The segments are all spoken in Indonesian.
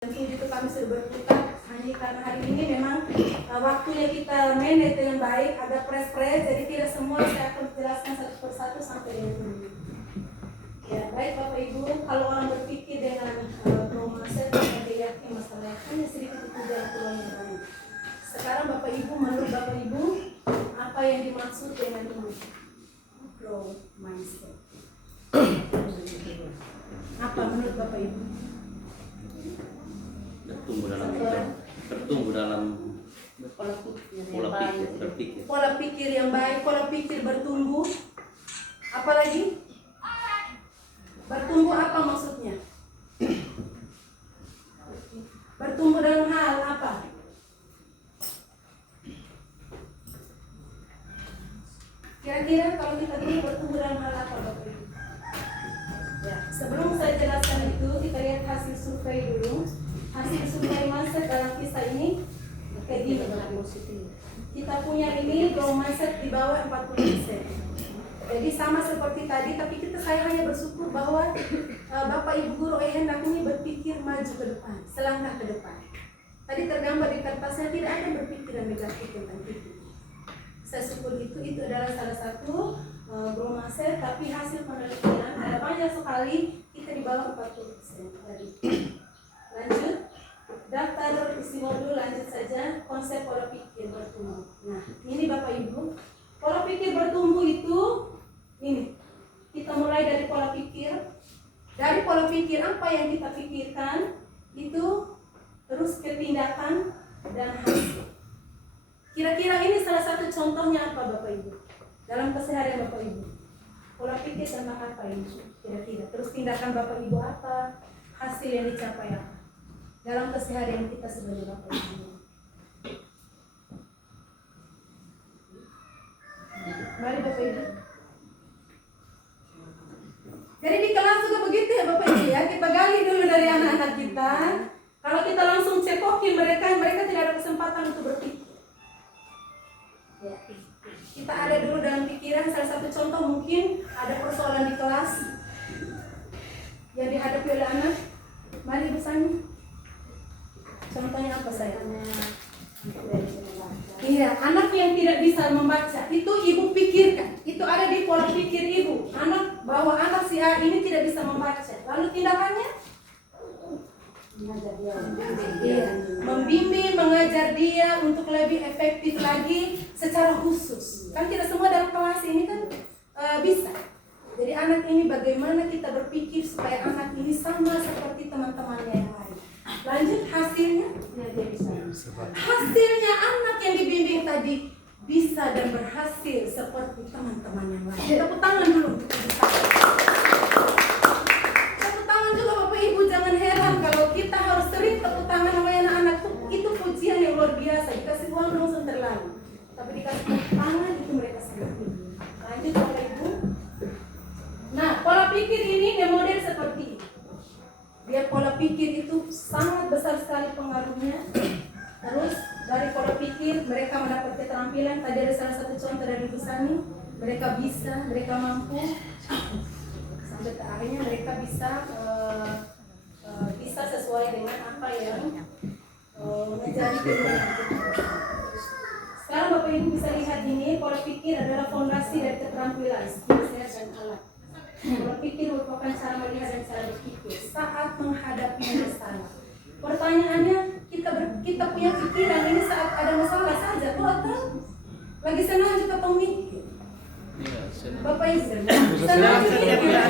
Tujuh itu kami sudah berkutat hanya karena hari ini memang waktunya kita manage dengan baik, ada press-press, jadi tidak semua saya akan jelaskan satu persatu sampai dengan ini. Ya, baik Bapak Ibu, kalau orang berpikir dengan promasi dan yakin masalah hanya sedikit itu jalan keluar yang banyak. Sekarang Bapak Ibu, menurut Bapak Ibu, apa yang dimaksud dengan ini? Grow mindset. Apa menurut Bapak Ibu? Bertumbuh dalam pola pikir yang baik, pola pikir bertumbuh. Apalagi bertumbuh apa maksudnya? Bertumbuh dalam hal apa? Kira-kira kalau kita dulu bertumbuh dalam hal apa, Bapak Ibu? Ya, sebelum saya jelaskan itu, kita lihat hasil survei dulu. Hasil survei mindset dalam kisah ini kayak gini. Kita punya ini growth mindset di bawah 40%. Jadi sama seperti tadi, tapi saya hanya bersyukur bahwa Bapak Ibu guru hendak ini berpikir maju ke depan, selangkah ke depan. Tadi tergambar di kertasnya tidak ada berpikiran negatif tentang itu. Saya syukur itu adalah salah satu growth mindset, tapi hasil penelitian ada banyak sekali kita di bawah 40% tadi. Lanjut, daftar isi modul, lanjut saja konsep pola pikir bertumbuh. Nah, ini Bapak Ibu, pola pikir bertumbuh itu ini. Kita mulai dari pola pikir. Dari pola pikir apa yang kita pikirkan itu terus ke tindakan dan hasil. Kira-kira ini salah satu contohnya apa Bapak Ibu? Dalam keseharian Bapak Ibu. Pola pikir tentang apa ini? Kira-kira. Terus tindakan Bapak Ibu apa? Hasil yang dicapai apa? Dalam keseharian kita sebagai Bapak Ibu. Mari Bapak Ibu. Jadi di kelas juga begitu ya Bapak Ibu ya. Kita gali dulu dari anak-anak kita. Kalau kita langsung cekokin mereka tidak ada kesempatan untuk berpikir. Ya. Kita ada dulu dalam pikiran. Salah satu contoh mungkin ada persoalan di kelas yang dihadapi oleh anak. Mari bersama. Contohnya apa saya? Iya, anak yang tidak bisa membaca itu ibu pikirkan. Itu ada di pola pikir ibu. Anak bahwa anak si A ini tidak bisa membaca. Lalu tindakannya? Iya, membimbing, mengajar dia untuk lebih efektif lagi secara khusus. Kan tidak semua dalam kelas ini kan bisa. Jadi anak ini bagaimana kita berpikir supaya anak ini sama seperti teman-temannya yang lain. Lanjut hasilnya, hasilnya anak yang dibimbing tadi bisa dan berhasil seperti teman-teman yang lain. Tepuk tangan dulu. Tepuk tangan juga Bapak Ibu, jangan heran kalau kita harus sering tepuk tangan sama anak-anak. Itu pujian yang luar biasa. Dikasih uang langsung terlalu, tapi dikasih tepuk tangan itu mereka sangat tinggi. Lanjut Bapak Ibu. Nah, pola pikir ini model seperti ini. Dia pola pikir itu sangat besar sekali pengaruhnya. Terus dari pola pikir mereka mendapat keterampilan. Tadi ada salah satu contoh dari Bu Sani. Mereka bisa, mereka mampu. Sampai ke akhirnya mereka bisa sesuai dengan apa yang menjadi keinginan kita. Sekarang Bapak Ibu bisa lihat ini, pola pikir adalah fondasi dari keterampilan, skill set dan alat. Berpikir merupakan cara melihat dan cara berpikir saat menghadapi masalah. Pertanyaannya, kita punya pikiran ini saat ada masalah saja, atau lagi senang juga pemikir? Bapak Ibu, senang juga.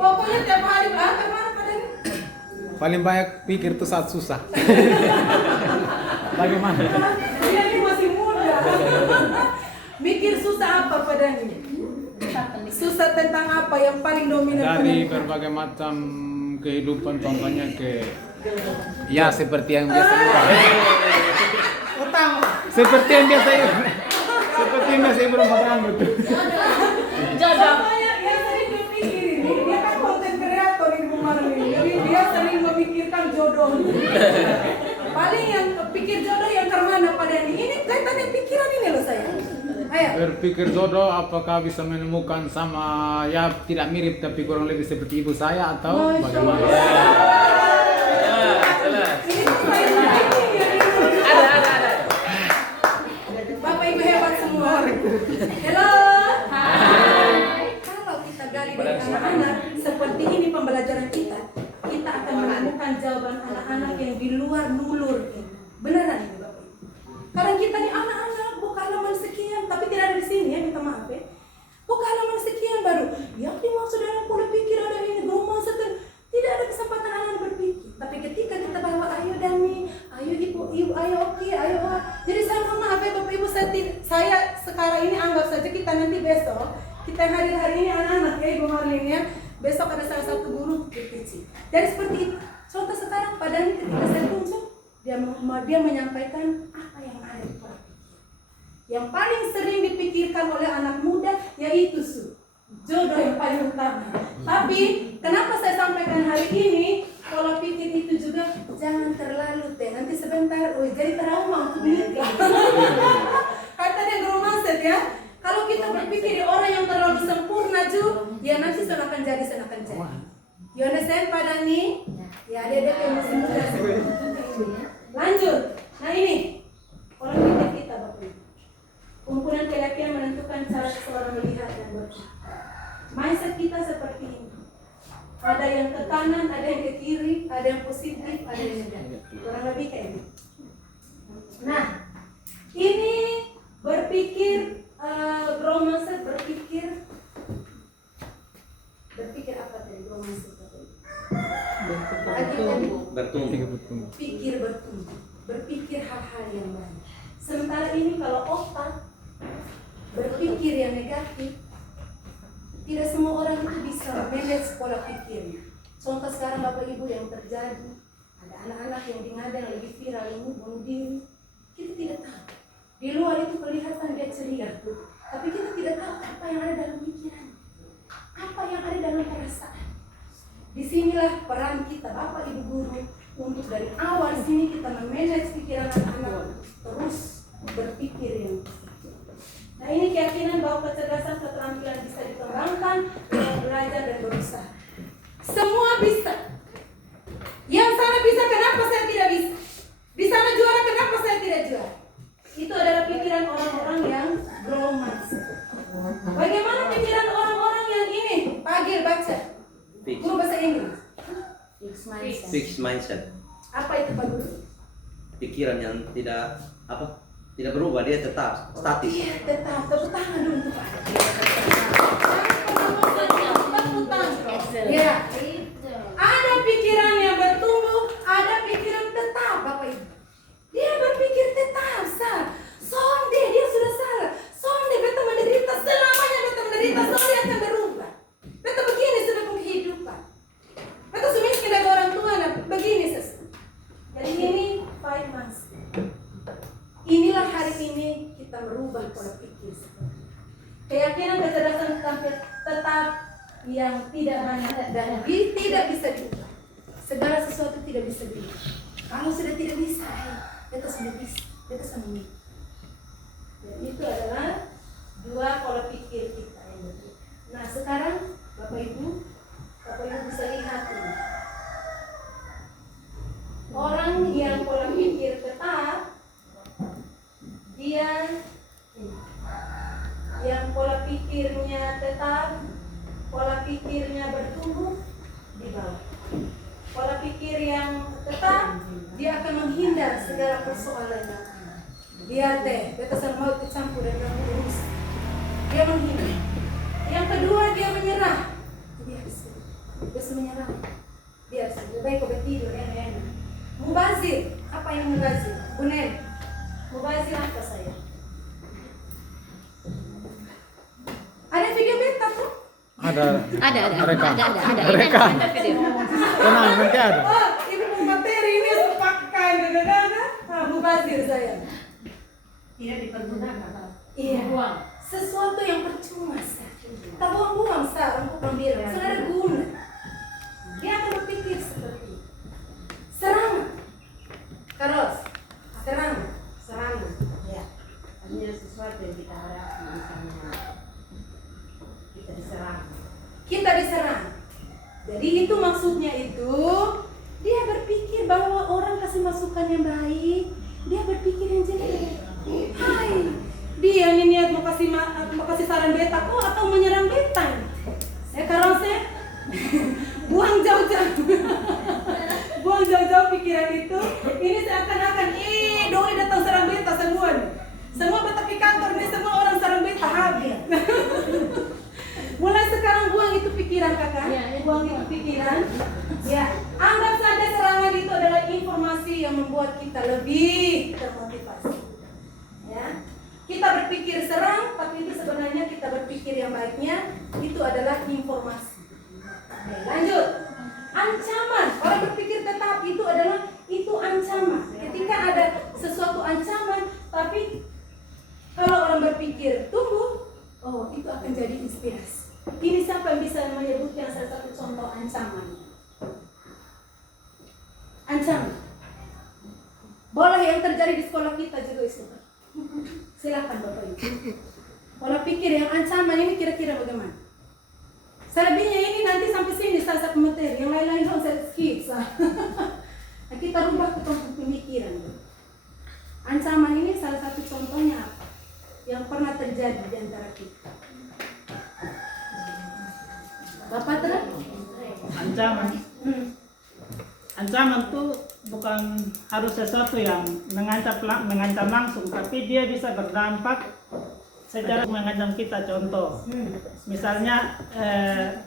Pokoknya tiap hari apa padanya? Paling banyak pikir itu saat susah. Bagaimana? Dia ini masih muda. Mikir susah apa padanya? Susah tentang apa yang paling dominan? Dari berbagai macam kehidupan, contohnya ya seperti yang biasa. Seperti yang biasa ibu rumah tangga. Contohnya dia sering berpikir ini, dia kan konten kreator Ibu Marli, jadi dia sering memikirkan jodoh. Paling yang pikir jodoh yang kemana padanya? Ini kaitannya pikiran ini loh saya. Ayo. Berpikir jodoh apakah bisa menemukan sama ya tidak mirip tapi kurang lebih seperti ibu saya atau Masya bagaimana? Allah. Ini tuh saya ini ya. Ada. Bapak Ibu hebat semua. Halo. Hai. Kalau kita gali dari anak-anak seperti ini pembelajaran kita, kita akan menemukan jawaban anak-anak yang di luar nulur. Beneran ini Bapak Ibu. Kadang kita nih anak-anak buka halaman sekian, tapi tidak ada di sini ya, minta maaf ya. Buka halaman sekian baru, yang dimaksud dalam pola pikir ada ini, gelombang setel. Tidak ada kesempatan anak berpikir. Tapi ketika kita bawa ayo Dani, ayo ibu, ayo oke, ayo. Jadi saya mohon maaf ya Bapak Ibu, saya sekarang ini anggap saja kita nanti besok, kita yang hadir hari ini anak-anak ya Ibu Marlin ya. Besok ada salah satu guru kecil. Jadi seperti itu. Contoh sekarang Pak Dani ketika saya tunjuk, dia menyampaikan apa yang ada di pola pikir. Yang paling sering dipikirkan oleh anak muda yaitu jodoh yang paling utama. Tapi kenapa saya sampaikan hari ini pola pikir itu juga jangan terlalu nanti sebentar, jadi trauma untuk menikah. Kata dia geromaset ya. Kalau kita berpikir di orang yang terlalu sempurna ya nanti senakan jadi. You understand Pak Dani? Ya ada yang masih muda. Lanjut. Nah ini pola pikir kita Bapak Ibu. Kumpulan keyakinan menentukan cara seseorang melihat dan berpikir. Mindset kita seperti ini. Ada yang ke kanan, ada yang ke kiri, ada yang positif, ada yang negatif. Kurang lebih kayak ini. Nah, ini berpikir growth mindset berpikir apa tadi growth mindset? Bertumbuh. Pikir bertumbuh, berpikir hal-hal yang baik. Sementara ini kalau otak berpikir yang negatif, tidak semua orang itu bisa manage pola pikirnya. Contoh sekarang Bapak Ibu yang terjadi, ada anak-anak yang di Ngada yang lebih viral ini bunuh diri. Kita tidak tahu. Di luar itu kelihatan dia ceria tuh, tapi kita tidak tahu apa yang ada dalam pikiran, apa yang ada dalam perasaan. Disinilah peran kita Bapak Ibu guru untuk dari awal sini kita memanage pikiran anak-anak terus berpikir yang positif. Nah ini keyakinan bahwa kecerdasan keterampilan bisa dikembangkan dengan belajar dan berusaha. Semua bisa. Yang sana bisa, kenapa saya tidak bisa? Di sana juara, kenapa saya tidak juara? Itu adalah pikiran orang-orang yang growth mindset. Bagaimana pikiran orang-orang yang ini? Pagil baca. Guru bahasa Inggris. Fixed mindset. Apa itu Pak Guru? Pikiran yang tidak berubah, dia tetap statis. Iya, tetap. Tepuk tangan dulu untuk Pak. Tepuk tangan. Ya. Ada pikiran yang bertumbuh, ada pikiran tetap, Bapak Ibu. Dia berpikir tetap, sonde dia sudah salah. Sonde beta menderita, selamanya beta menderita, sonde akan berubah. Beta begini sudah kehidupan. Beta sudah miskin dari orang tua, nah begini sesuatu. Jadi ini 5 months. Inilah hari ini kita merubah pola pikir. Keyakinan kecerdasan tetap yang tidak hanya dan tidak bisa diubah. Segala sesuatu tidak bisa diubah. Kalau sudah tidak bisa, kita sudah bisa, kita sudah. Dan itu adalah 2 pola pikir kita yang berbeda. Nah sekarang Bapak Ibu bisa lihat ini. Orang yang pola pikir tetap, dia yang pola pikirnya tetap, pola pikirnya bertumbuh di bawah. Pola pikir yang tetap, dia akan menghindar segala persoalan yang ada. Biar deh, beta mau kecampur dan kamu urus. Dia menghindar. Yang kedua, dia menyerah. Dia bisa menyerah. Dia lebih baik kau tidur enak-enak. Mubazir, apa yang mubazir? Bunen, mubazir apa saya? Ada video beta tuh? Ada. Ada. Rekam. Video. Tenang, nanti ada. Oh, ini materi ini harus pakai gada-gada. Mubazir saya. Tidak dipergunakan. Iya. Sesuatu yang percuma sah. Tak buang-buang sah, untuk ambil. Sudah ada guna. Dia akan berpikir seperti itu. Serangan. Terus. Serangan. Ya. Hanya sesuatu yang kita harapkan. pikiran itu, ini seakan-akan, doi datang sarang beta semua nih. Semua beta pergi kantor ini semua orang sarang beta habis. Mulai sekarang buang itu pikiran kakak, buang itu pikiran. Ya, anggap saja serangan itu adalah informasi yang membuat kita lebih termotivasi. Ya, kita berpikir serang, tapi itu sebenarnya kita berpikir yang baiknya itu adalah informasi. Oke, lanjut. Ancaman, orang berpikir tetap itu adalah itu ancaman. Ketika ada sesuatu ancaman, tapi kalau orang berpikir tunggu, oh itu akan jadi inspirasi. Ini siapa yang bisa menyebutkan salah satu contoh ancaman? Ancaman. Boleh yang terjadi di sekolah kita juga itu. Silakan Bapak Ibu. Pola pikir yang ancaman ini kira-kira bagaimana? Selebihnya ini nanti sampai sini saya materi, yang lain-lain dong saya skip. Nah, kita rubah ke pemikiran. Ancaman ini salah satu contohnya apa? Yang pernah terjadi di antara kita. Bapak terang? Ancaman. Ancaman itu bukan harus sesuatu yang mengancam langsung, tapi dia bisa berdampak secara mengancam kita. Contoh, misalnya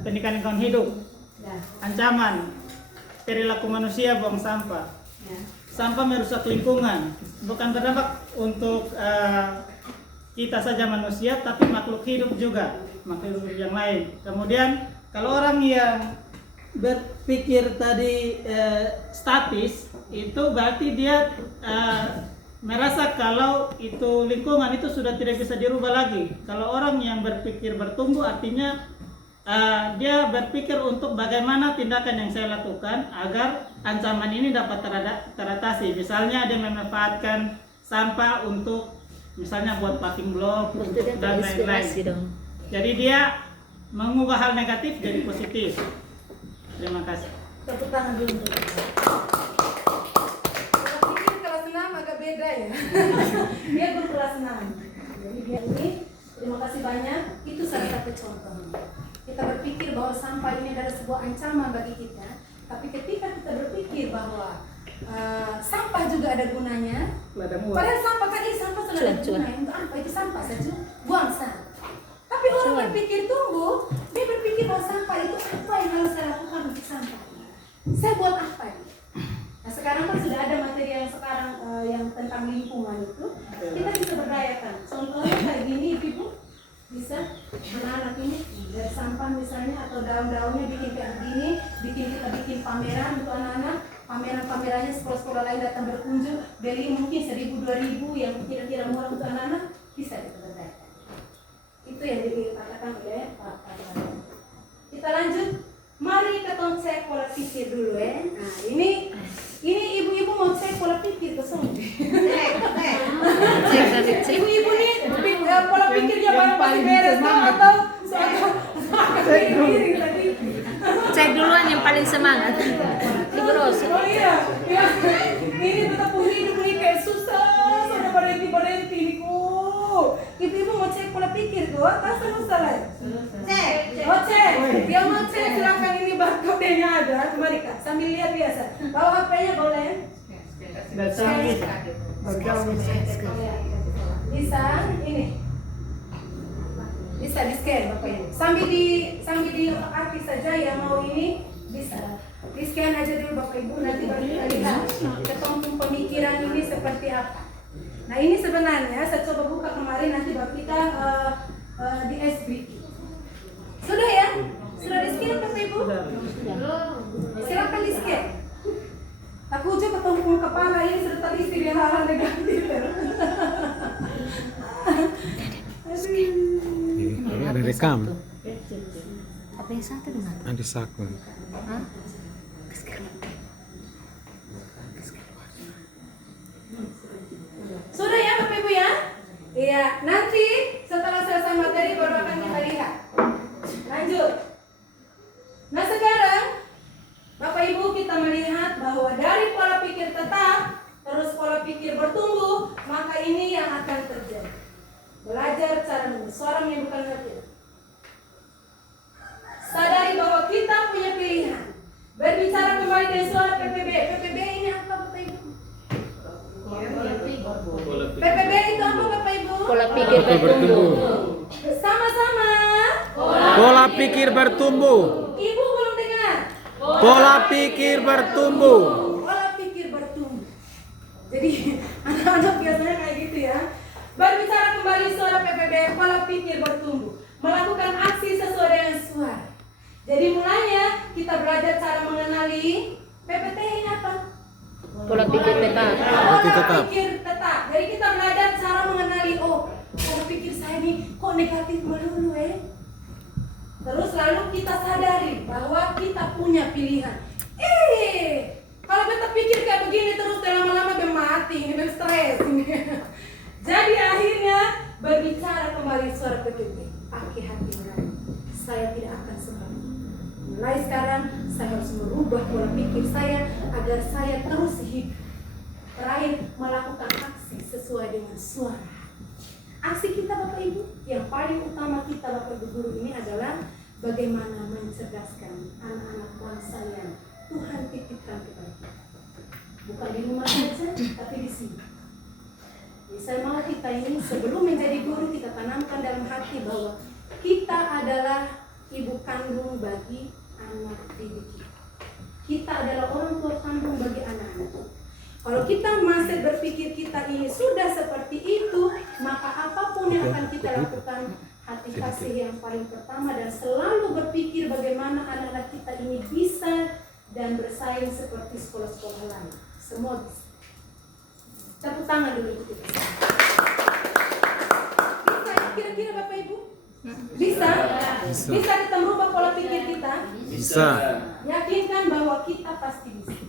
pendidikan lingkungan hidup, ancaman perilaku manusia buang sampah, sampah merusak lingkungan, bukan berdampak untuk kita saja manusia, tapi makhluk hidup juga, makhluk hidup yang lain. Kemudian kalau orang yang berpikir tadi statis, itu berarti dia merasa kalau itu lingkungan itu sudah tidak bisa dirubah lagi. Kalau orang yang berpikir bertumbuh, artinya dia berpikir untuk bagaimana tindakan yang saya lakukan agar ancaman ini dapat teratasi. Misalnya dia memanfaatkan sampah untuk misalnya buat paving block dan lain-lain. Jadi dia mengubah hal negatif jadi positif. Terima kasih. Tepuk tangan dulu. Agak beda ya. Dia berkelas 6. Jadi dia ini, terima kasih banyak. Itu salah satu contoh. Kita berpikir bahwa sampah ini adalah sebuah ancaman bagi kita, tapi ketika kita berpikir bahwa sampah juga ada gunanya, padahal sampah kan sampah sudah ada gunanya. Untuk apa itu sampah saja? Buang sana. Tapi orang berpikir tunggu, dia berpikir bahwa sampah itu apa yang harus saya lakukan untuk sampah? Saya buat apa ini? Nah sekarang kan sudah ada materi yang sekarang yang tentang lingkungan itu, kita bisa berdayakan. Contohnya kayak gini, Ibu bisa anak-anak ini dari sampah misalnya atau daun-daunnya bikin kayak gini, kita bikin pameran untuk anak-anak. Pamerannya sekolah-sekolah lain datang berkunjung, beli mungkin 1.000-2.000 yang kira-kira murah untuk anak-anak, bisa kita berdayakan. Itu yang dikatakan oleh Pak Kadang. Kita lanjut. Mari kita cek pola pikir dulu ya. Nah ini ibu-ibu mau cek pola pikir ke sini. Ibu-ibu nih pola pikirnya paling beres atau Cek duluan yang paling semangat. Ibu Rosa. Oh iya. Ini tetap hidup nih kayak susah, sudah berhenti nih ku. Ibu-ibu mau cek pola pikir tuh, tak salah. Cek. Oh cek. Dia mau cek silakan, ini barcode-nya ada. Kembali Kak, sambil lihat biasa. Bawa HP-nya boleh. Bisa ini. Bisa di scan Bapak Ibu. Sambil di artis saja yang mau ini bisa. Di scan aja dulu Bapak Ibu, nanti baru kita lihat ketumpung pemikiran ini seperti apa. Nah ini sebenarnya saya coba buka kemarin, nanti baru kita di SBK. Sudah ya? Sudah di scan Bapak Ibu? Silakan di scan. Aku juga ketumpung kepala ini sudah terisi dengan hal-hal negatif. Ini ada rekam. Apa yang satu dengan? Ada saku. Hah? Sudah ya Bapak Ibu ya? Iya, nanti setelah selesai materi baru akan kita lihat. Lanjut. Nah sekarang Bapak Ibu kita melihat bahwa dari pola pikir tetap terus pola pikir bertumbuh, maka ini yang akan terjadi. Belajar cara menulis. Suara menyebutkan hati. Sadari bahwa kita punya pilihan. Berbicara kembali dari suara PPB. PPB ini apa PPB itu apa Bapak Ibu? Pola pikir Betul, bertumbuh. Sama-sama. Pola pikir bertumbuh. Ibu belum dengar. Pola pikir bertumbuh. Pola pikir bertumbuh. Jadi anak-anak biasanya kayak gitu ya. Berbicara kembali suara PPB, pola pikir bertumbuh. Melakukan aksi sesuai dengan suara. Jadi mulanya kita belajar cara mengenali PPT ini apa? Pola pikir tetap. Pola pikir tetap. Jadi kita belajar cara mengenali, oh pola pikir saya ini kok negatif melulu Terus lalu kita sadari bahwa kita punya pilihan. Kalau kita pikir kayak begini terus lama-lama mati, ini stres. Jadi akhirnya berbicara kembali suara PPT. Pakai hati nurani. Saya tidak akan seperti itu. Mulai sekarang saya harus merubah pola pikir saya agar saya terus hidup. Terakhir, melakukan aksi sesuai dengan suara. Aksi kita Bapak Ibu, yang paling utama kita Bapak Ibu guru ini adalah bagaimana mencerdaskan anak-anak bangsa yang Tuhan titipkan kepada kita. Bukan di rumah saja, tapi di sini. Jadi saya mau kita ini sebelum menjadi guru kita tanamkan dalam hati bahwa kita adalah ibu kandung bagi anak didik kita. Kita adalah orang tua kandung bagi anak-anak. Kalau kita masih berpikir kita ini sudah seperti itu, maka apapun yang akan kita lakukan, hati kasih yang paling pertama dan selalu berpikir bagaimana anak-anak kita ini bisa dan bersaing seperti sekolah-sekolah lain. Semua bisa. Tepuk tangan dulu untuk kita. Bisa kira-kira Bapak Ibu? Bisa? Bisa kita merubah pola pikir kita? Bisa. Yakinkan bahwa kita pasti bisa.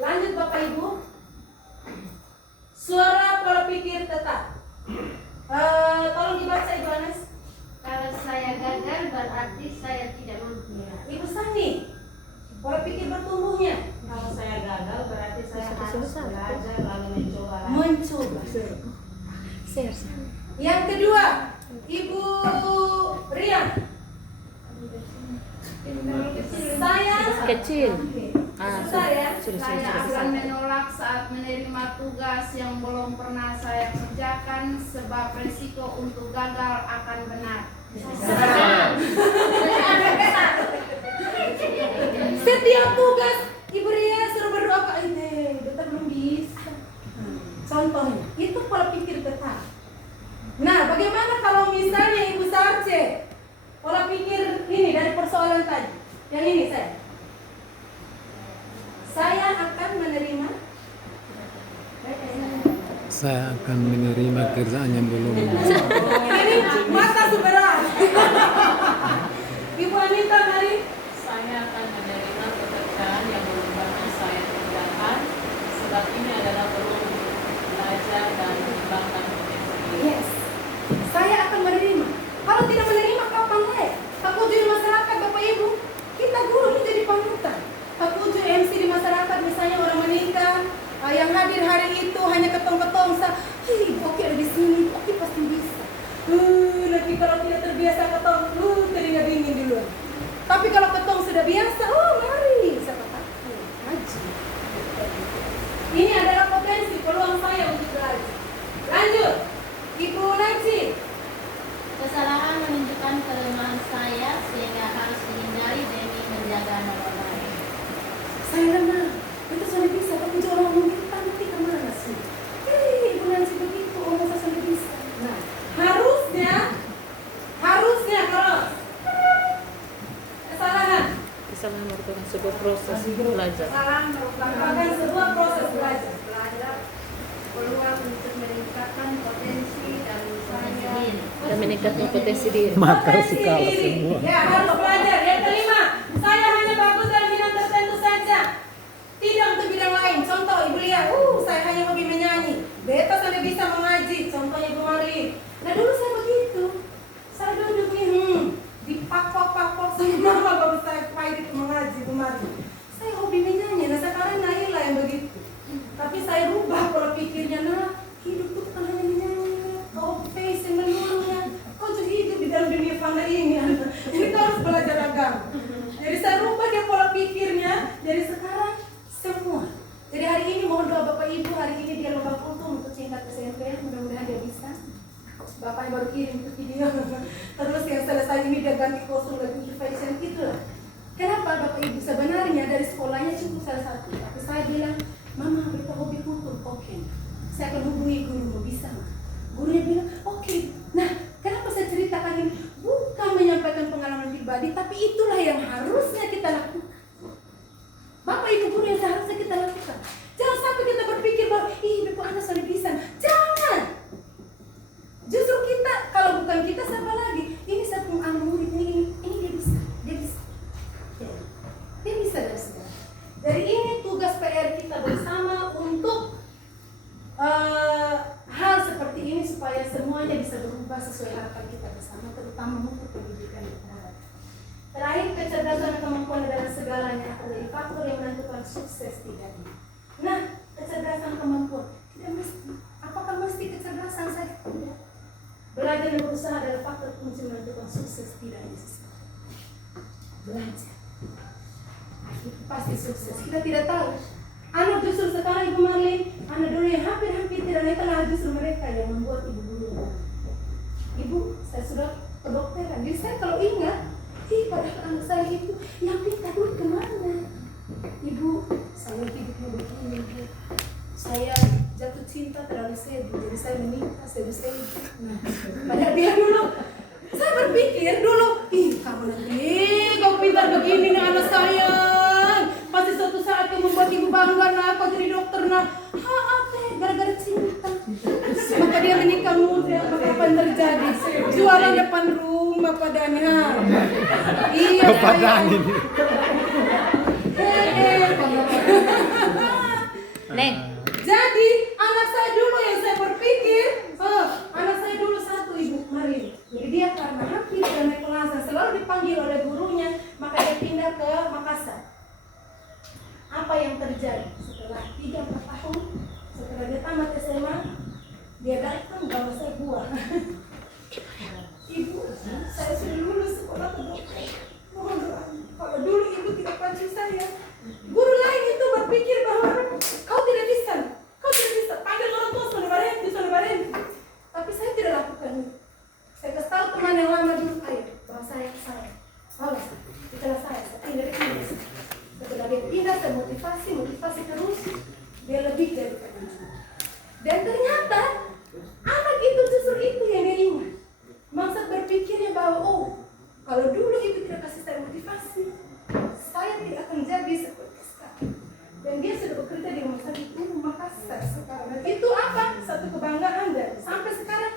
Lanjut Bapak Ibu. Suara pola pikir tetap. Tolong dibaca Ibu Anas. Kalau saya gagal berarti saya tidak mampu. Ibu Sani, pola pikir bertumbuhnya. Kalau saya gagal berarti saya harus belajar lalu mencoba lagi. Mencoba. Yang kedua, Ibu Rian. Saya Kecil. saya Saya akan menolak saat menerima tugas yang belum pernah saya kerjakan sebab resiko untuk gagal akan benar. setiap tugas Ibu Ria suruh berdoa Kak Ide, kita belum bisa. Contohnya, itu pola pikir tetap. Nah, bagaimana kalau misalnya Ibu Sarce, pola pikir ini dari persoalan tadi, yang ini saya akan menerima. Saya akan menerima kerjaan yang belum. Ini mata sebelah. Ibu Anita, mari. Saya akan menerima pekerjaan yang belum pernah saya kerjakan sebab ini adalah perlu belajar dan mengembangkan potensi diri. Yes. Saya akan menerima. Kalau tidak menerima, kapan lagi? Aku jadi masyarakat Bapak Ibu. Kita guru menjadi panutan. Aku jadi MC di masyarakat, misalnya orang menikah, yang hadir hari itu hanya ketong-ketong. Oke ada di sini, oke pasti bisa. Nanti kalau tidak terbiasa ketong, telinga dingin dulu. Tapi kalau ketong sudah biasa, mari. Siapa takut? Maju. Ini adalah potensi peluang saya untuk belajar. Lanjut, Ibu Najib. Kesalahan menunjukkan kelemahan saya sehingga harus dihindari demi menjaga nama baik. Saya lemah, itu sudah bisa, tapi jangan ngomong kita nanti kemana sih? Ibu Nancy begitu, saya sudah bisa. Nah, harusnya terus. Kesalahan. Kesalahan merupakan sebuah proses belajar. Kesalahan merupakan Merupakan sebuah proses belajar. peluang untuk meningkatkan potensi dan saya Dan meningkatkan potensi diri. Potensi diri. Ya, harus belajar. Yang kelima, saya hanya bagus dalam bidang tertentu saja. Tidak untuk bidang lain. Contoh, Ibu lihat, saya hanya hobi menyanyi. Beta sudah bisa mengaji. Contohnya Ibu Marli. Nah dulu saya begitu. Saya duduk nih, dipakpok-pakpok sama mama baru saya pahit mengaji Ibu Marli. Saya hobi menyanyi. Nah sekarang Naila yang begitu. Tapi saya rubah pola pikirnya. Nah, hidup itu bukan hanya menyanyi. Kau face yang melulunya. Kau juga hidup di dalam dunia fana ini. Ini kau harus belajar agama. ganti kosong lagi fashion itulah. Kenapa Bapak Ibu? Sebenarnya dari sekolahnya cukup salah satu. Tapi saya bilang, Mama beta hobi kultur, oke. Saya akan hubungi guru, bisa nggak? Gurunya bilang, oke. Nah, kenapa saya ceritakan ini? Bukan menyampaikan pengalaman pribadi, tapi itulah yang harusnya kita lakukan. Bapak Ibu guru yang seharusnya kita lakukan. Jangan sampai kita berpikir bahwa, Bapak anak sudah bisa. Jangan. Justru kita, kalau bukan kita siapa lagi? Ini saya punya anak murid ini dia bisa. Dia bisa dan segala. Dari ini tugas PR kita bersama untuk hal seperti ini supaya semuanya bisa berubah sesuai harapan kita bersama, terutama mutu pendidikan yang terhadap. Terakhir, kecerdasan dan kemampuan adalah segalanya akan menjadi faktor yang menentukan sukses tidaknya. Nah, kecerdasan kemampuan tidak mesti. Apakah mesti kecerdasan saja? Tidak. Belajar dan berusaha adalah faktor kunci menentukan sukses tidaknya sesuatu. Belajar. Itu pasti sukses. Kita tidak tahu. Anak justru sekarang Ibu Marlin, anak dulu yang hampir-hampir tidak naik kelas, justru mereka yang membuat ibu guru. Ibu, saya sudah ke dokter. Jadi saya kalau ingat, padahal anak saya itu yang minta duit kemana? Ibu, saya hidupnya begini, Bu. Saya jatuh cinta terlalu sedih, jadi saya menikah, saya bisa hidup. Padahal dia dulu, saya berpikir dulu, kamu nanti, kau pintar begini nih anak saya. Pasti suatu saat yang membuat ibu bangga nak, kau jadi dokter nak. Gara-gara cinta. Maka dia menikah muda, maka apa yang terjadi? Jualan depan rumah padanya. Iya, Kepadaan ini. Neng. Jadi anak saya dulu yang saya berpikir, anak saya dulu satu Ibu Marin. Jadi dia karena hampir naik kelas selalu dipanggil oleh gurunya, maka dia pindah ke Makassar. Apa yang terjadi setelah 3-4 tahun setelah dia tamat SMA, dia datang bawa saya buah. Ibu, saya sudah lulus sekolah kedokteran. Mohon doa. Kalau dulu ibu tidak panggil saya, guru lain itu berpikir bahwa kau tidak bisa, panggil orang tua sudah berhenti. Tapi saya tidak lakukan itu. Saya kasih tahu teman yang lama dulu, ayo bawa saya ke saya. Bawa saya pindah ke sini. Setelah dia pindah, saya motivasi terus, dia lebih dari itu. Dan ternyata anak itu justru itu yang dia ingat. Maksud berpikirnya bahwa kalau dulu ibu tidak kasih saya motivasi, saya tidak akan jadi seperti sekarang. Dan dia sudah bekerja di rumah sakit umum Makassar sekarang. Dan itu apa? Satu kebanggaan dan sampai sekarang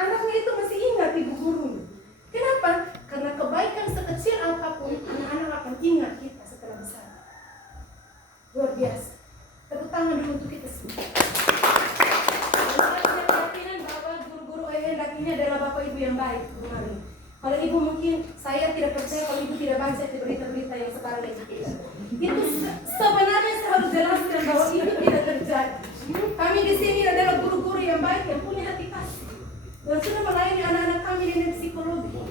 anaknya itu masih ingat ibu gurunya. Kenapa? Karena kebaikan sekecil apapun anak-anak akan ingat kita setelah besar. Luar biasa. Tepuk tangan dulu untuk kita semua. Saya punya keyakinan bahwa guru-guru OEN ini adalah bapak ibu yang baik. Kalau ibu mungkin saya tidak percaya kalau ibu tidak baca berita-berita yang sekarang lagi itu sebenarnya saya harus jelaskan bahwa itu tidak terjadi. Kami di sini adalah guru-guru yang baik yang punya hati kasih dan sudah melayani anak-anak kami dengan psikologi.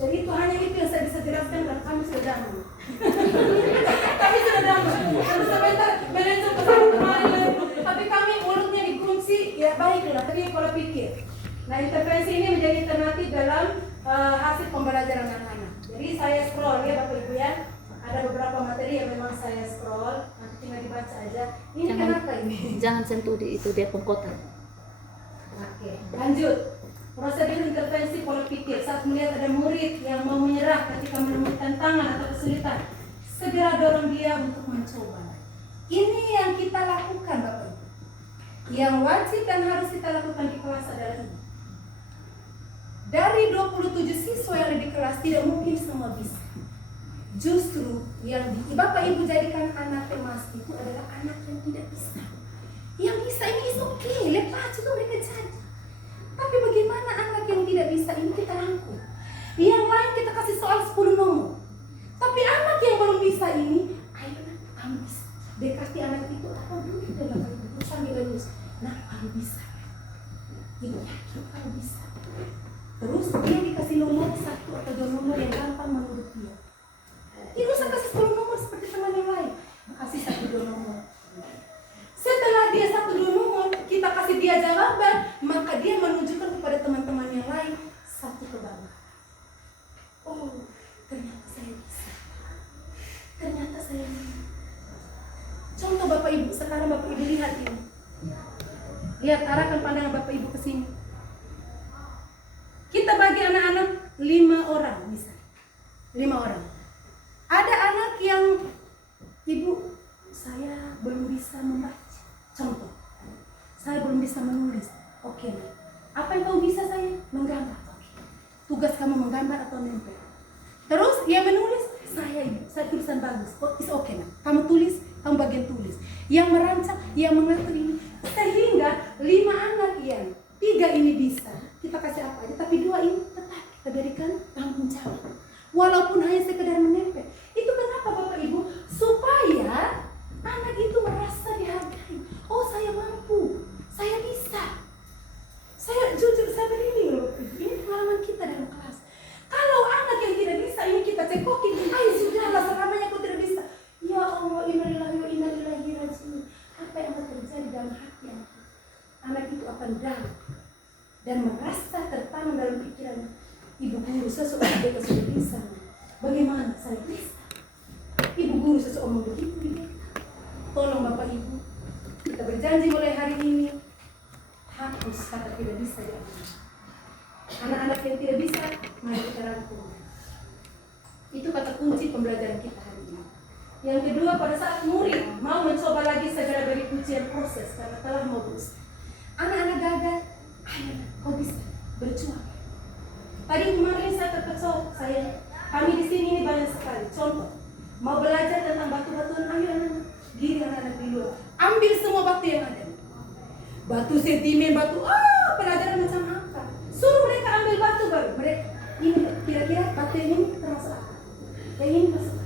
Jadi itu hanya itu yang saya bisa jelaskan dan kami sudah damai. Kami sudah damai. Lalu sebentar manajer kemarin, tapi kami mulutnya dikunci, ya baiklah. Tapi kalau pikir, nah intervensi ini menjadi alternatif dalam hasil pembelajaran anak-anak. Jadi saya scroll ya Bapak Ibu ya. Ada beberapa materi yang memang saya scroll, nanti tinggal dibaca aja. Ini kenapa ini? Jangan sentuh itu dia pengkotak. Oke, lanjut. Prosedur intervensi pola pikir saat melihat ada murid yang mau menyerah ketika menemukan tantangan atau kesulitan, segera dorong dia untuk mencoba. Ini yang kita lakukan Bapak Ibu. Yang wajib dan harus kita lakukan di kelas adalah ini. Dari 27 siswa yang ada di kelas tidak mungkin semua bisa. Justru yang Bapak Ibu jadikan anak emas itu adalah anak yang tidak bisa. Yang bisa ini is oke, lepas itu mereka jadi. Tapi bagaimana anak yang tidak bisa ini kita rangkul. Yang lain kita kasih soal 10 nomor. Tapi anak yang belum bisa ini, ayo kamu bisa. Dekati anak itu apa dulu dalam hidup sambil lulus. Nah, kamu bisa. Ibu yakin kamu bisa. Terus dia dikasih nomor 1 atau 2 nomor yang gampang menurut dia. Tidak usah kasih 10 nomor seperti teman yang lain. Kasih 1-2 nomor. Setelah dia 1-2 nomor, kita kasih dia jawaban, maka dia menunjukkan kepada teman-teman yang lain satu kebanggaan. Oh, sekarang Bapak Ibu lihat ini. Lihat, arahkan pandangan Bapak Ibu ke sini. Kita bagi anak-anak 5 orang misalnya. 5 orang. Ada anak yang, ibu, saya belum bisa membaca. Contoh, saya belum bisa menulis. Oke, apa yang kamu bisa saya? Menggambar. Oke. Tugas kamu menggambar atau nempel. Terus yang menulis, saya tulisan bagus. Oh, it's okay, nah. Kamu tulis, kamu bagian tulis. Yang merancang, yang mengatur ini. Sehingga 5 anak yang 3 ini bisa, kita kasih apa aja, tapi 2 ini tetap kita berikan tanggung jawab. Walaupun hanya sekedar menempel. Itu kenapa Bapak Ibu? Supaya anak itu merasa dihargai. Oh, saya mampu, saya bisa. Saya jujur, saya begini loh. Ini pengalaman kita dalam kelas. Kalau anak yang tidak bisa, ini kita cekokin. Ayo sudahlah, selamanya kau tidak bisa. Ya Allah, innalillahi wa inna ilaihi raji'un. Apa yang akan terjadi dalam hati anak? Anak itu akan down dan merasa tertanam dalam pikiran, ibu guru seseorang beta sudah bisa. Bagaimana saya bisa? Ibu guru seseorang begitu di beta. Tolong Bapak Ibu, kita berjanji mulai hari ini hapus kata tidak bisa diambil. Anak-anak yang tidak bisa, mari kita rangkum. Itu kata kunci pembelajaran kita hari ini. Yang kedua, pada saat murid mau mencoba lagi, segera beri pujian proses karena telah mau berusaha. Anak-anak gagal, ayo kau bisa berjuang. Tadi kemarin saya terkecoh, kami di sini ini banyak sekali. Contoh, mau belajar tentang batu-batuan, ayo anak-anak, diri anak-anak di luar. Ambil semua batu yang ada. Batu sentimen, batu, pelajaran macam apa? Suruh mereka ambil batu baru. Mereka, ini kira-kira batu ini termasuk apa? Yang ini masuk.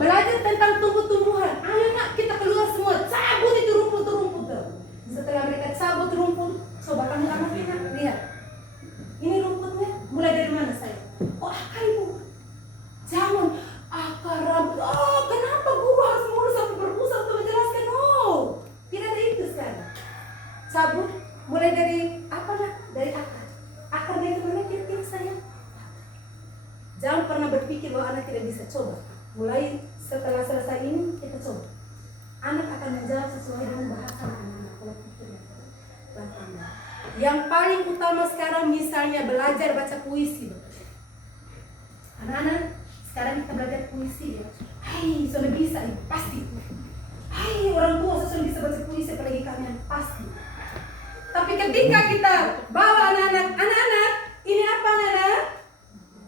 Belajar tentang tumbuh-tumbuhan. Ayo nak, kita keluar semua, cabut itu rumput-rumput. Setelah mereka cabut rumput, coba kamu amati, lihat. Ini rumputnya, mulai dari mana saya? Oh, akar ibu. Jangan akar rambut. Oh, kenapa guru harus mulus sampai berpusat untuk menjelaskan? Oh, tidak ada itu sekarang. Cabut, mulai dari apa nak? Dari akar. Akar dari mana kira-kira saya? Jangan pernah berpikir bahwa anak tidak bisa. Coba. Mulai setelah selesai ini, kita coba. Anak akan menjawab sesuai dengan bahasa anak-anak. Kalau pikirnya. Yang paling utama sekarang misalnya belajar baca puisi. Anak-anak, sekarang kita belajar puisi ya. Hai, sudah bisa ibu, pasti. Hai, orang tua sudah bisa baca puisi, apalagi kalian pasti. Tapi ketika kita bawa anak-anak, ini apa anak-anak?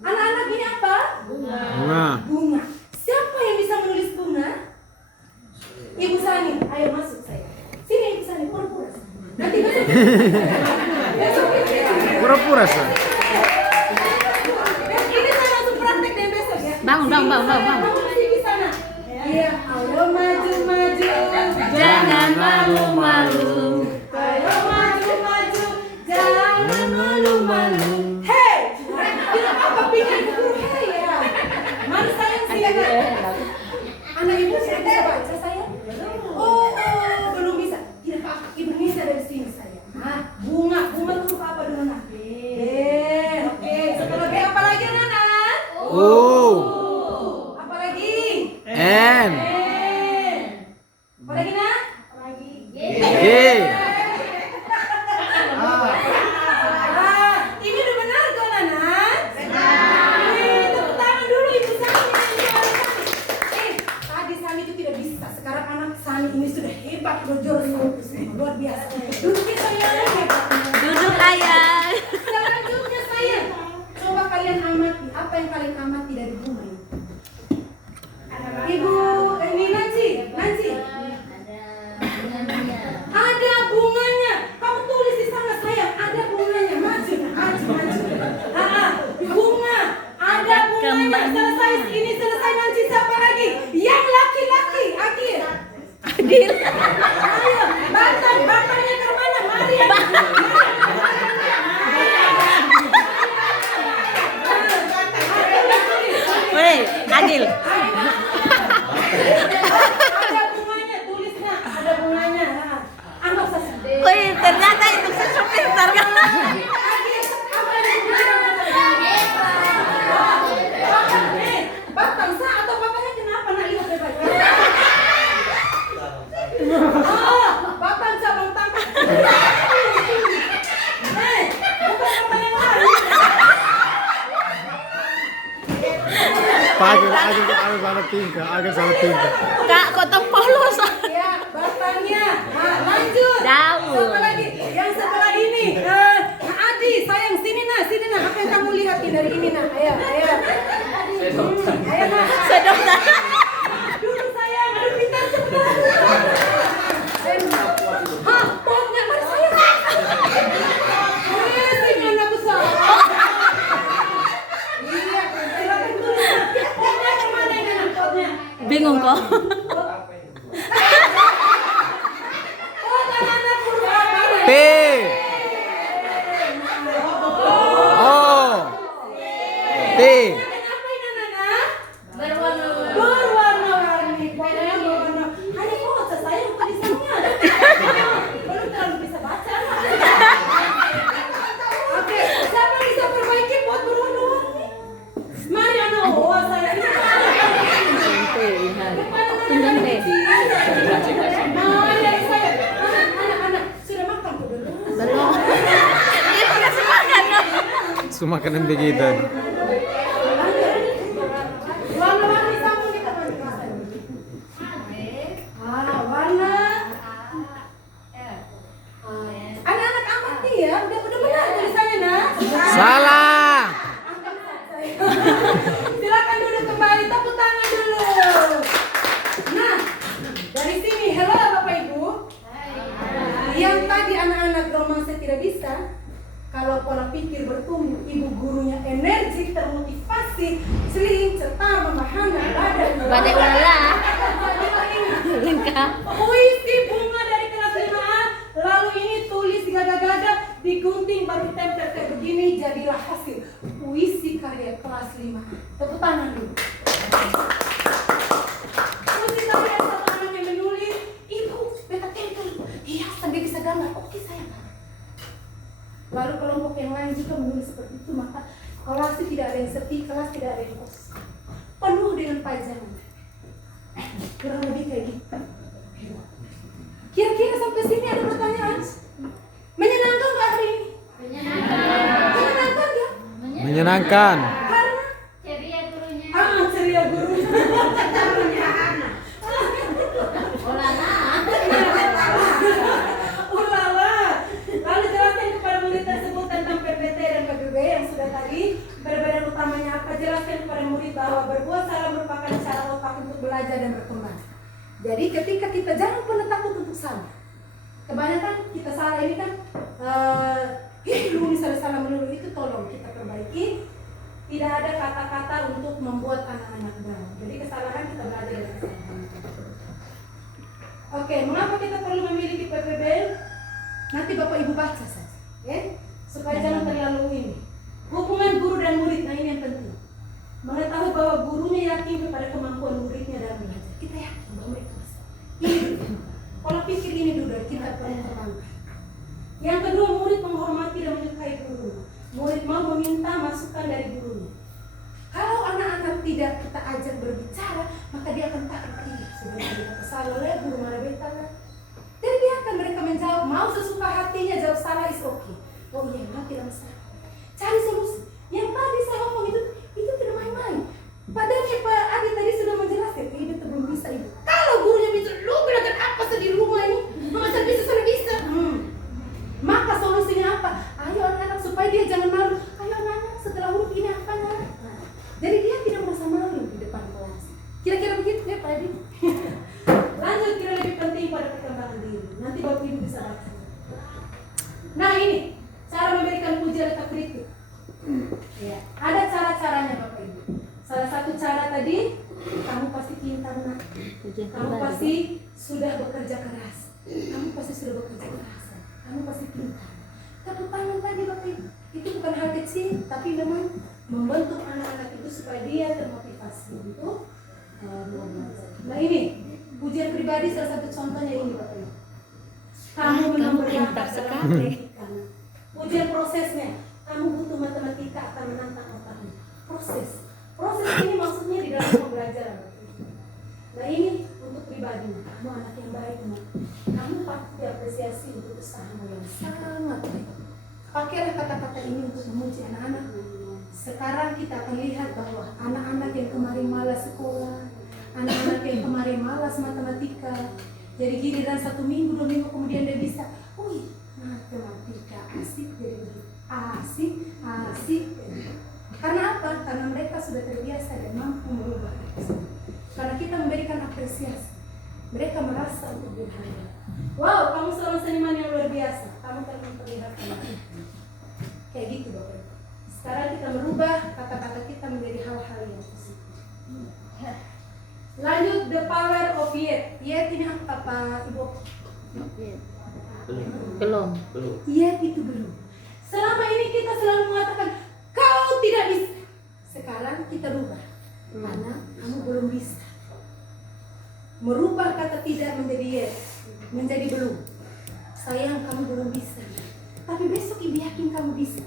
Anak-anak ini apa? Bunga. Bunga. Siapa yang bisa menulis bunga? Ibu Sani, ayo masuk saya. Sini Ibu Sani, pura-pura. Nanti besok. Pura-pura sah. Ini saya langsung praktek deh besok ya. Bangun. Kamu masih di sana. Iya, ayo maju. Jangan malu-malu. Ayo maju. Jangan Malu-malu. Hei, tidak apa pikir guru hei ya. Mana sayang sih ya? Anak ibu sudah bisa baca saya? Oh, belum bisa. Tidak apa, ibu bisa dari sini saya. Bunga itu apa dulu nak? Oke. Setelah B apa lagi anak? Apa lagi? N. Apa lagi nak? Apa lagi? G. Ini udah benar kok Nana? Tepuk tangan dulu Ibu Sani. Tadi Sani itu tidak bisa. Sekarang anak Sani ini sudah hebat, bojor luar biasa. Duduknya saya hebat. Duduk ayah. Selanjutnya saya coba kalian amati apa yang kalian amati dari bunga ini. Ibu, ini Nancy. Ada bunganya. Kamu tulis di sana sayang. Ada bunganya. Maju. Bunga. Ada bunganya. Selesai ini selesai Nancy siapa lagi? Yang laki-laki. Adil. Ayo, bapaknya ke mana? Mari. Woi, Adil. Ada bunganya, tulisnya. Ada bunganya. Anggap saja. Woi, ternyata itu sesuatu pintar kan? Batang sah atau bapaknya kenapa nak lihat baik-baik? tingkah, agak salah tingkah. Kak, kok tong polos? Ya, bapaknya. Nah, lanjut. Jauh. Siapa lagi? Yang sebelah ini. Adi, sayang sini nah. Apa yang kamu lihat nih dari ini nah? Ayo. Ayo nah. Sedot. Duduk sayang, aduh pintar cepat. Hah, potnya mana sayang? Dengan aku salah. Iya, silakan dulu. Potnya kemana ini nah? Potnya. Bingung kok. P. O. T. Kenapa ini anak? Berwarna-warni. Pokoknya berwarna. Ada kok saya lupa di sana. Belum terlalu bisa baca. Oke, siapa yang bisa perbaiki pot berwarna-warni? Mari anak. Oh, saya ini. Tunggang deh. Mari saya. Anak-anak sudah makan kok belum? Belum. Ini kasih makan dong. Sumakanan begitu. Warna-warni sama kita makan. Warna. Anak-anak amati ya. Udah benar tulisannya nah. Salah. Silakan duduk kembali, tepuk tangan dulu. Nah, dari sini, halo Bapak Ibu. Yang tadi anak-anak romansa tidak bisa, kalau pola pikir bertumbuh, ibu gurunya energi, termotivasi, celing, cetar, memahami, Badai ulala. Lengkap. Puisi bunga dari kelas 5A, lalu ini tulis gada-gada, digunting baru tempel kayak begini, jadilah hasil puisi karya kelas 5A. Tepuk tangan dulu. Puisi karya satu anak yang menulis, ibu, beta tempel, hiasan dia bisa gambar, oke sayang. Lalu kelompok yang lain juga menulis seperti itu, maka kelas tidak ada yang sepi, kelas tidak ada yang kosong, penuh dengan pajangan. Kurang lebih kayak gitu. Kira-kira sampai sini ada pertanyaan? Menyenangkan nggak hari ini? Menyenangkan ya? Menyenangkan. Karena Ceria gurunya. ceria guru. Ulala. Lalu jelaskan kepada murid tersebut tentang PPT dan KBB yang sudah tadi. Perbedaan utamanya apa? Jelaskan kepada murid bahwa berbuat salah merupakan cara otak untuk belajar dan berkembang. Jadi ketika kita jangan pernah takut untuk salah. Kebanyakan kita salah ini kan, lu misalnya salah melulu itu tolong kita perbaiki. Tidak ada kata-kata untuk membuat anak-anak down. Jadi kesalahan kita belajar dari kesalahan. Oke, mengapa kita perlu memiliki PPB? Nanti Bapak Ibu baca saja, ya, supaya jangan terlalu ini. Hubungan guru dan murid, nah ini yang penting. Mengetahui bahwa gurunya yakin kepada kemampuan muridnya dalam belajar. Kita yakin bahwa mereka bisa. Ini pola pikir ini dulu dari kita perlu terangkan. Yang kedua, murid menghormati dan menyukai guru. Murid mau meminta masukan dari gurunya. Kalau anak-anak tidak kita ajak berbicara, maka dia akan takut. Sebenarnya kita salah oleh guru mana beta kan? Jadi biarkan mereka menjawab. Mau sesuka hatinya jawab salah is okay. Oh iya, tidak masalah. Cari solusi. Yang tadi saya ngomong itu tidak main-main. Padahal Pak Adi tadi sudah menjelaskan, ibu itu belum bisa ibu. Kalau gurunya bisa, lu belajar apa sih di rumah ini? Masa bisa sudah bisa. Maka solusinya apa? Ayo anak-anak supaya dia jangan malu. Ayo anak-anak setelah huruf ini apa nak? Jadi dia tidak merasa malu di depan kelas. Kira-kira begitu ya Pak Adi. Lanjut, kira lebih penting pada perkembangan diri. Nanti Bapak Ibu bisa baca. Nah ini cara memberikan pujian atau kritik. Ya, ada cara-caranya Bapak Ibu. Salah satu cara tadi, kamu pasti pintar nak. Kamu pasti sudah bekerja keras. Kamu pasti sudah bekerja keras. Kamu pasti pintar. Tepuk tangan tadi Bapak Ibu. Itu bukan hal kecil, tapi memang membentuk anak-anak itu supaya dia termotivasi untuk belajar. Nah ini pujian pribadi salah satu contohnya ini Bapak Ibu. Kamu menang berbakat dalam matematika. Pujian prosesnya, kamu butuh matematika akan menantang otakmu. Proses ini maksudnya di dalam pembelajaran. Nah ini untuk pribadi, kamu anak yang baik, kamu patut diapresiasi untuk usahamu yang sangat baik. Pakailah kata-kata ini untuk memuji anak-anak. Sekarang kita akan lihat bahwa anak-anak yang kemarin malas sekolah, Anak-anak yang kemarin malas matematika, jadi giliran 1 minggu 2 minggu kemudian dia bisa, wih matematika asik, jadi asik. Karena apa? Karena mereka sudah terbiasa dan mampu merubah. Karena kita memberikan apresiasi, mereka merasa untuk berharga. Wow, kamu seorang seniman yang luar biasa. Kamu akan memperlihatkan kayak gitu Bapak. Sekarang kita merubah kata-kata kita menjadi hal-hal yang positif. Lanjut, the power of yet. Yet ini apa Ibu? Belum. Yet itu belum. Selama ini kita selalu mengatakan kau tidak bisa. Sekarang kita rubah. Karena kamu belum bisa. Merubah kata tidak menjadi yes, menjadi belum. Sayang, kamu belum bisa. Tapi besok Ibu yakin kamu bisa.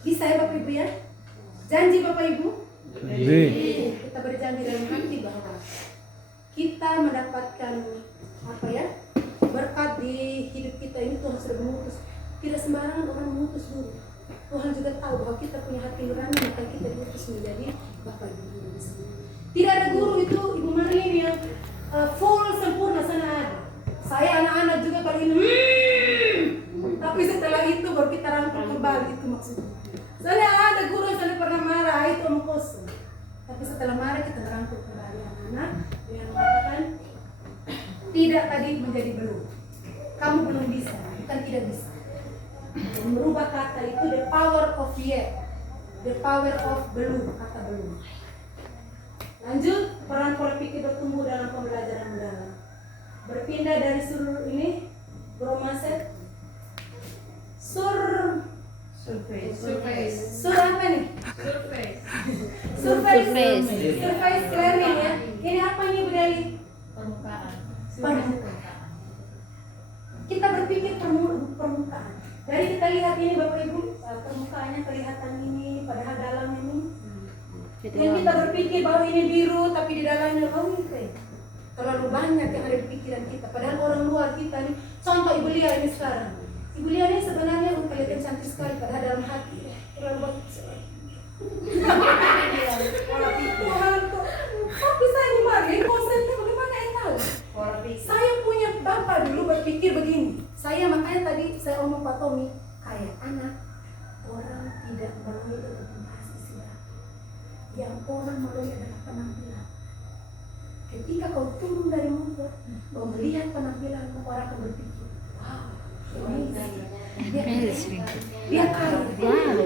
Bisa ya Bapak Ibu ya? Janji Bapak Ibu? Kita berjanji dalam hati bahwa kita mendapatkan apa ya? Berkat di hidup kita ini Tuhan sudah mengutus. Tidak sembarangan orang mengutus dulu. Tuhan juga tahu bahwa kita punya hati nurani, maka kita diutus menjadi Bapak Ibu guru di sini. Tidak ada guru itu Ibu Marin yang full sempurna sana ada. Saya anak-anak juga kalau ini tapi setelah itu baru kita rangkul kembali, itu maksudnya. Soalnya ada guru yang sudah pernah marah, itu omong kosong. Tapi setelah marah kita rangkul kembali anak-anak dengan mengatakan tidak tadi menjadi belum. Kamu belum bisa, bukan tidak bisa. Merubah kata itu the power of yet, the power of belum, kata belum. Lanjut, peran pola pikir bertumbuh dalam pembelajaran mendalam. Berpindah dari sur ini, bromaset, sur apa nih? Surface learning ya. Ini apa ini Bu Deli? Permukaan. Kita berpikir permukaan. Dari kita lihat ini Bapak Ibu, permukaannya kelihatan ini, padahal dalam ini. Yang kita berpikir bahwa ini biru, tapi di dalamnya ini terlalu banyak yang ada di pikiran kita. Padahal orang luar kita nih, contoh Ibu Lia ini sekarang. Ibu Lia ini sebenarnya kelihatan cantik sekali, padahal dalam hati terlalu bagus sekali. Tuhan kok, tapi saya ini Maria, konsepnya bagaimana yang tahu? Saya punya bapak dulu berpikir begini. Saya makanya tadi saya omong Pak Tommy, kayak anak orang tidak melalui representasi siapa. Yang orang melalui adalah penampilan. Ketika kau turun dari motor, kau melihat penampilan, orang akan berpikir, wow, dia kaya.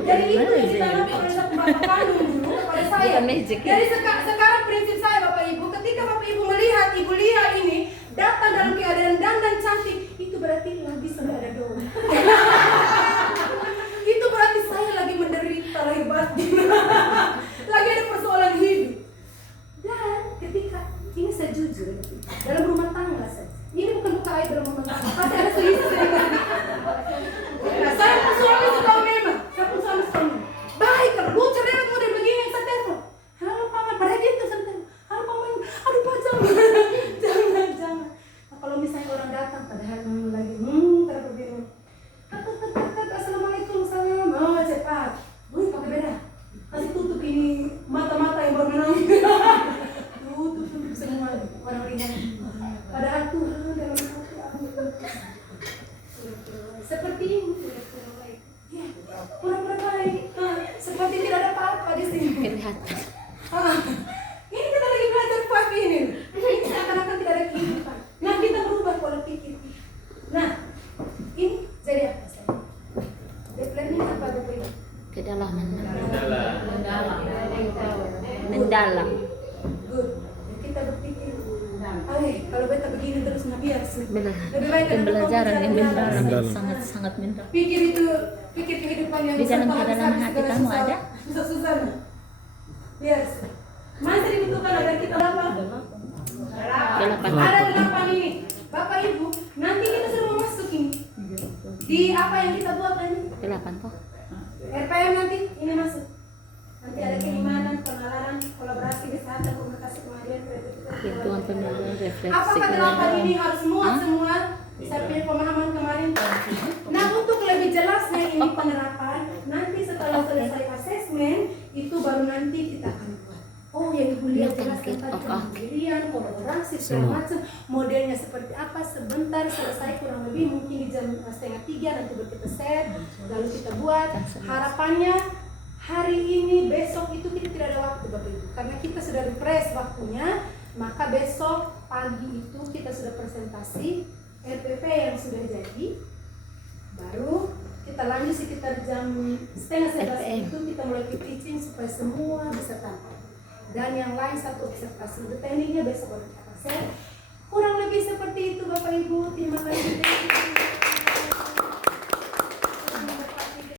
Jadi itu yang ditanamkan oleh satu bapak kandung dulu kepada saya. Jadi sekarang prinsip saya Bapak Ibu, ketika Bapak Ibu melihat Ibu Lia ini datang dalam keadaan dandan cantik, itu berarti lagi sudah ada doa. Itu berarti saya lagi menderita, lagi batin, lagi ada persoalan hidup. Dan ketika ini saya jujur, dalam rumah tangga saya, ini bukan buka air dalam rumah tangga, pasti ada sedikit. Nah, saya pun suami suka memang, saya pun suami. Baik, kalau lu cerewet model begini yang saya telepon. Halo paman, pada gitu saya telepon. Halo paman, aduh Pak jangan. Nah, kalau misalnya orang datang, padahal lagi, terlalu bingung. Assalamualaikum, salam. Oh cepat, pakai beda. Kasih tutup ini mata-mata yang baru menang. Tutup semua orang ringan. Padahal Tuhan dalam hati aku. Seperti ini ya, pura-pura baik. Seperti tidak ada apa-apa di sini. Ini kita lagi belajar pagi ini. Ini seakan-akan tidak ada kehidupan. Nah, kita berubah pola pikir. Nah, ini jadi apa saya? Deep-learning apa Bapak Ibu? Kedalaman. Mendalam. Good. Kita berpikir, kalau beta begini terus biar sih. Lebih baik ada Pembelajaran yang mendalam, mendalam. sangat mendalam. Pikir kehidupan yang Di dalam susah, kedalaman hati segala kamu susah, ada? susah. Biar sih. Masih dibutuhkan agar kita apa? 8. Ada 8 ini. Bapak Ibu, nanti kita sudah mau masuk ini. Di apa yang kita buat tadi? 8 toh. RPM nanti ini masuk. Nanti ada keimanan, penalaran, kolaborasi, kesehatan, komunikasi, kemandirian, kreativitas. Hitungan pembelajaran refleksi. Apakah 8 ini harus muat semua? Saya punya pemahaman kemarin. Nah, untuk lebih jelasnya ini penerapan, nanti setelah selesai asesmen, itu baru nanti kita akan buat. Oh, yang Ibu lihat jelaskan tadi pendirian, kolaborasi, segala macam, modelnya seperti apa, sebentar selesai kurang lebih mungkin di jam 2:30 nanti baru kita set, lalu kita buat. Harapannya hari ini, besok itu kita tidak ada waktu Bapak Ibu, karena kita sudah refresh waktunya, maka besok pagi itu kita sudah presentasi RPP yang sudah jadi, baru kita lanjut sekitar jam 10:30 itu kita mulai teaching supaya semua bisa tampil. Dan yang lain satu observasi, tekniknya besok baru kita share. Kurang lebih seperti itu.